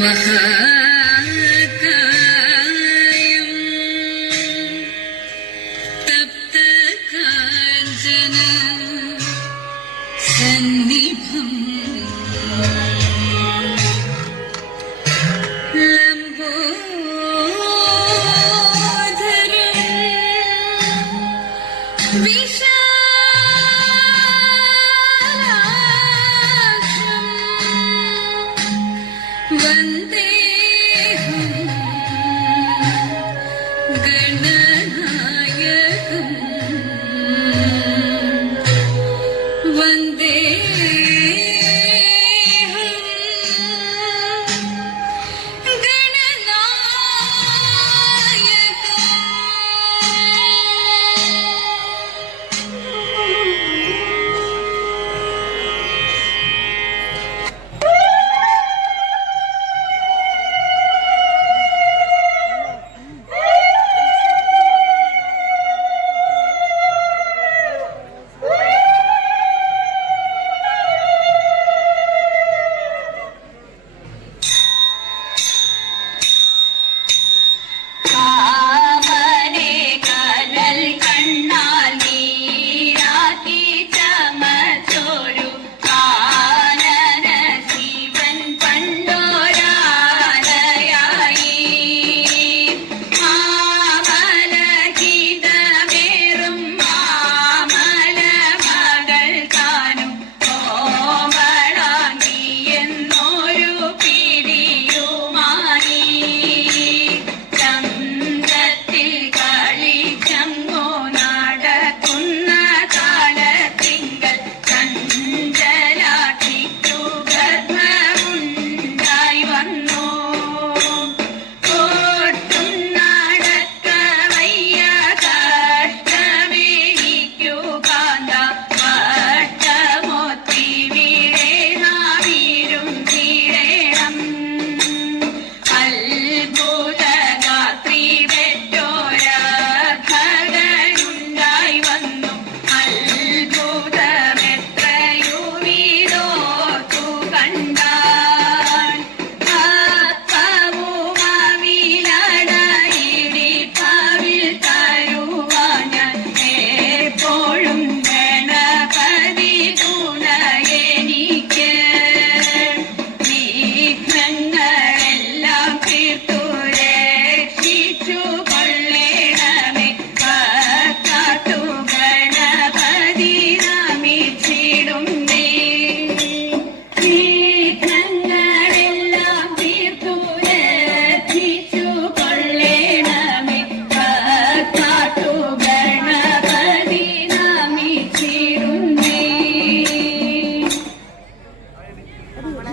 महा നമ്മളെ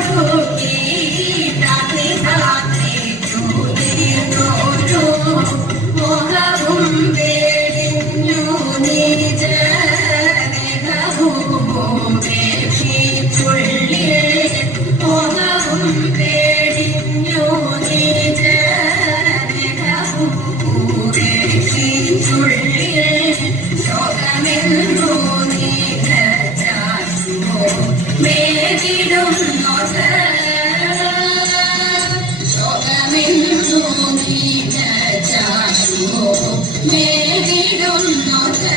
Thank you. മേലിടുന്നോട്ട്